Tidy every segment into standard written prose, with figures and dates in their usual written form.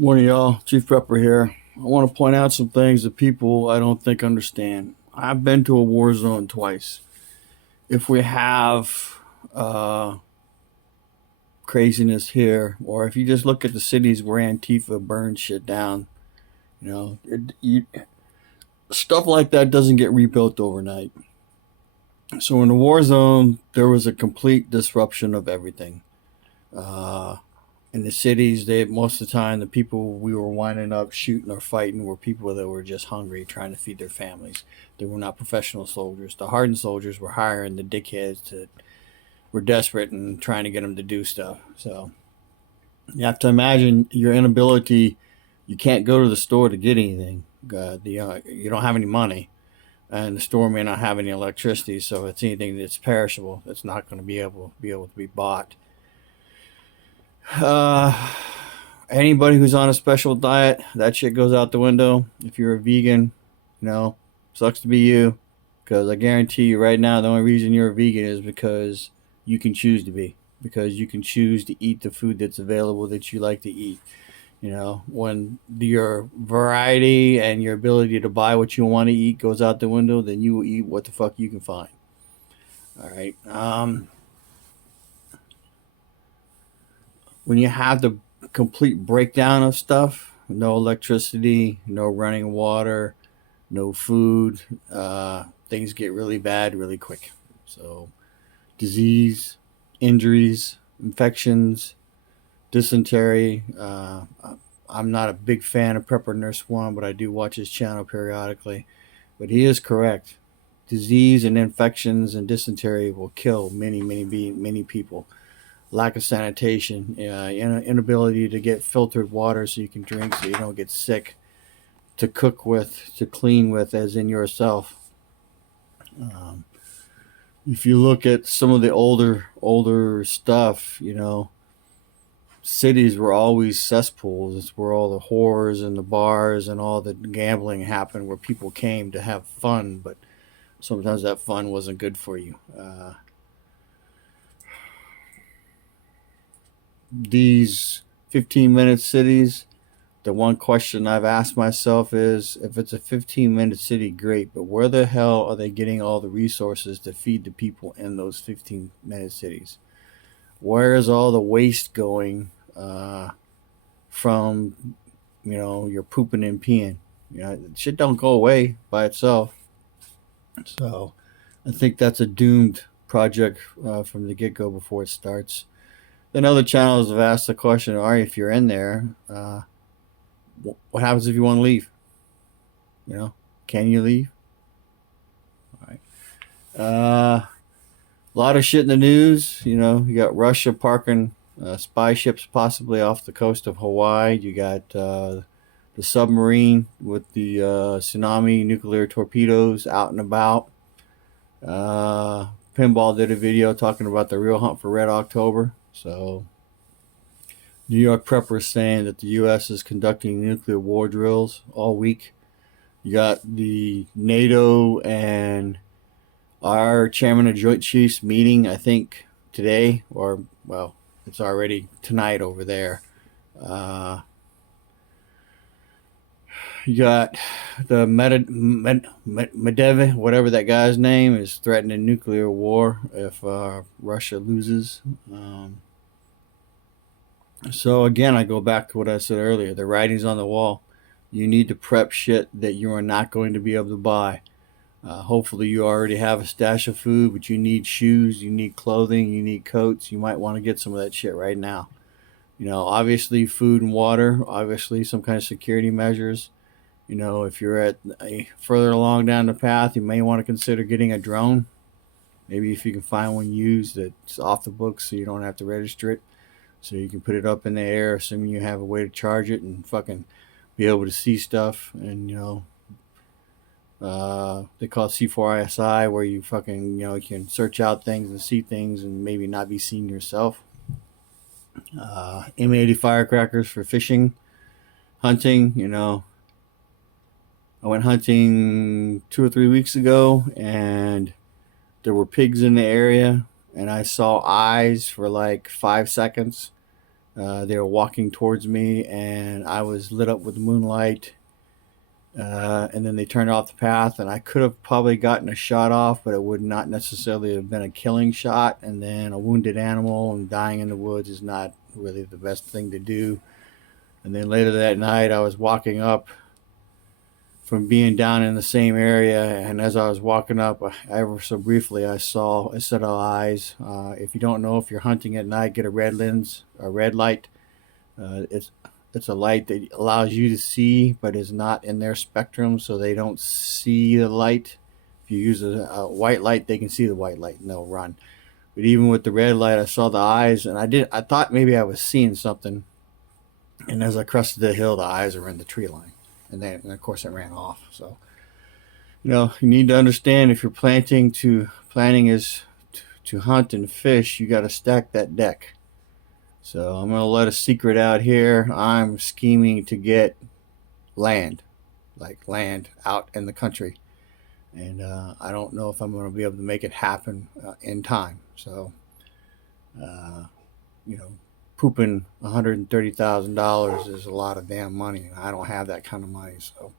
Morning, y'all. Chief Prepper here. I want to point out some things that people I don't think understand. I've been to a war zone twice. If we have uh, craziness here, or if you just look at the cities where Antifa burned shit down, stuff like that doesn't get rebuilt overnight. So in the war zone, there was a complete disruption of everything. Uh, in the cities, they most of the time the people we were winding up shooting or fighting were people that were just hungry, trying to feed their families. They were not professional soldiers. The hardened soldiers were hiring the dickheads that were desperate and trying to get them to do stuff. So you have to imagine your inability. You can't go to the store to get anything. You don't have any money, and the store may not have any electricity. So it's anything that's perishable. That's not going to be able to be bought. Uh, Anybody who's on a special diet, that shit goes out the window. If you're a vegan, sucks to be you. Because I guarantee you right now, the only reason you're a vegan is because you can choose to be. Because you can choose to eat the food that's available that you like to eat. When your variety and your ability to buy what you want to eat goes out the window, then you will eat what the fuck you can find. All right. When you have the complete breakdown of stuff, no electricity, no running water, no food, things get really bad really quick. So, disease, injuries, infections, dysentery. I'm not a big fan of Prepper Nurse One, but I do watch his channel periodically. But he is correct. Disease and infections and dysentery will kill many people. Lack of sanitation, inability to get filtered water so you can drink so you don't get sick, to cook with, to clean with, as in yourself. Um, if you look at some of the older stuff, cities were always cesspools. It's where all the whores and the bars and all the gambling happened, where people came to have fun, but sometimes that fun wasn't good for you. These 15-minute cities, the one question I've asked myself is, if it's a 15-minute city, great, but where the hell are they getting all the resources to feed the people in those 15-minute cities? Where is all the waste going from, your pooping and peeing? Shit don't go away by itself. So I think that's a doomed project from the get go before it starts. Then other channels have asked the question, all right, if you're in there, what happens if you want to leave? Can you leave? All right. A lot of shit in the news. You got Russia parking spy ships possibly off the coast of Hawaii. You got the submarine with the tsunami nuclear torpedoes out and about. Pinball did a video talking about the real hunt for Red October. So New York preppers saying that the U.S. is conducting nuclear war drills all week. You got the NATO and our chairman of Joint Chiefs meeting, I think, today, or, well, it's already tonight over there. You got the Medvedev, whatever that guy's name, is threatening nuclear war if Russia loses. So again, I go back to what I said earlier. The writing's on the wall. You need to prep shit that you are not going to be able to buy. Hopefully, you already have a stash of food, but you need shoes, you need clothing, you need coats. You might want to get some of that shit right now. Obviously, food and water, obviously, some kind of security measures. If you're at further along down the path, you may want to consider getting a drone. Maybe if you can find one used that's off the books so you don't have to register it. So you can put it up in the air, assuming you have a way to charge it and fucking be able to see stuff. And, they call it C4ISI, where you fucking, you can search out things and see things and maybe not be seen yourself. M80 firecrackers for fishing, hunting. I went hunting 2 or 3 weeks ago, and there were pigs in the area, and I saw eyes for like 5 seconds, They were walking towards me, and I was lit up with moonlight. And then they turned off the path, and I could have probably gotten a shot off, but it would not necessarily have been a killing shot. And then a wounded animal and dying in the woods is not really the best thing to do. And then later that night, I was walking up from being down in the same area, and as I was walking up, ever so briefly, I saw a set of eyes. If you don't know, if you're hunting at night, get a red lens, a red light. It's a light that allows you to see, but is not in their spectrum, so they don't see the light. If you use a white light, they can see the white light and they'll run. But even with the red light, I saw the eyes, and I thought maybe I was seeing something. And as I crested the hill, the eyes were in the tree line, and of course it ran off. So you need to understand, if you're planning is to hunt and fish, you got to stack that deck. So I'm going to let a secret out here. I'm scheming to get land, like land out in the country. And I don't know if I'm going to be able to make it happen in time. So, uh, you know, pooping $130,000 is a lot of damn money. And I don't have that kind of money. So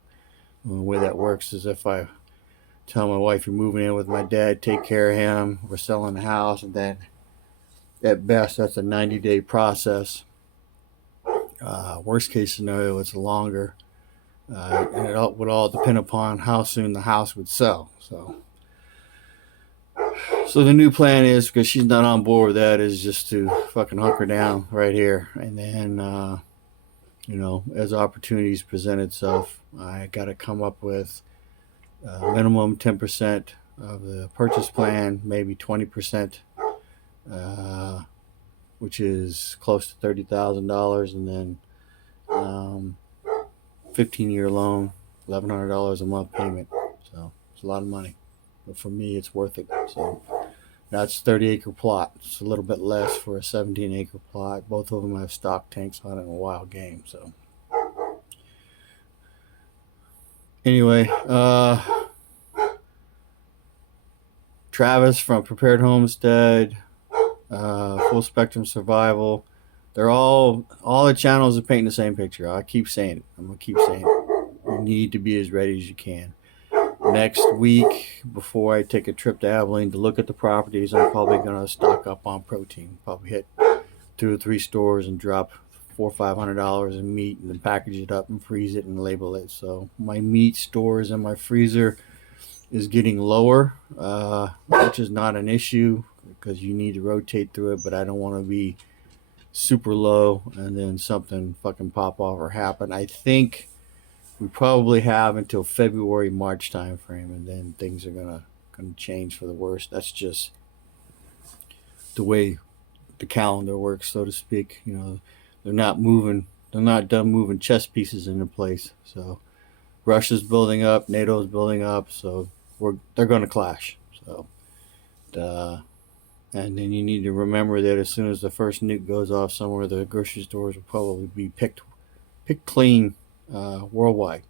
the way that works is if I tell my wife, you're moving in with my dad, take care of him, we're selling the house, and then at best, that's a 90-day process. Worst case scenario, it's longer. And it would all depend upon how soon the house would sell. So the new plan is, because she's not on board with that, is just to fucking hunker down right here. And then, as opportunities present itself, I got to come up with minimum 10% of the purchase plan, maybe 20%. Which is close to $30,000, and then 15-year loan, $1,100 a month payment. So it's a lot of money, but for me, it's worth it. So that's 30-acre plot. It's a little bit less for a 17-acre plot. Both of them have stock tanks on it and a wild game. So anyway, Travis from Prepared Homestead, Full Spectrum Survival. They're all the channels are painting the same picture. I keep saying it. I'm gonna keep saying it. You need to be as ready as you can. Next week, before I take a trip to Abilene to look at the properties, I'm probably gonna stock up on protein. Probably hit 2 or 3 stores and drop $400-500 in meat, and then package it up and freeze it and label it. So my meat stores and my freezer is getting lower, which is not an issue, because you need to rotate through it, but I don't want to be super low and then something fucking pop off or happen. I think we probably have until February, March time frame, and then things are gonna change for the worse. That's just the way the calendar works, so to speak. They're not done moving chess pieces into place. So Russia's building up, NATO's building up, so they're going to clash. So and then you need to remember that as soon as the first nuke goes off somewhere, the grocery stores will probably be picked clean worldwide,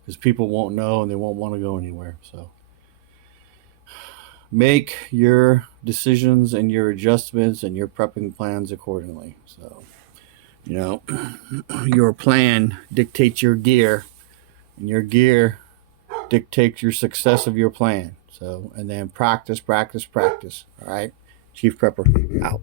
because people won't know and they won't want to go anywhere. So make your decisions and your adjustments and your prepping plans accordingly. So your plan dictates your gear, and your gear dictates your success of your plan. So, and then practice. All right. Chief Prepper out.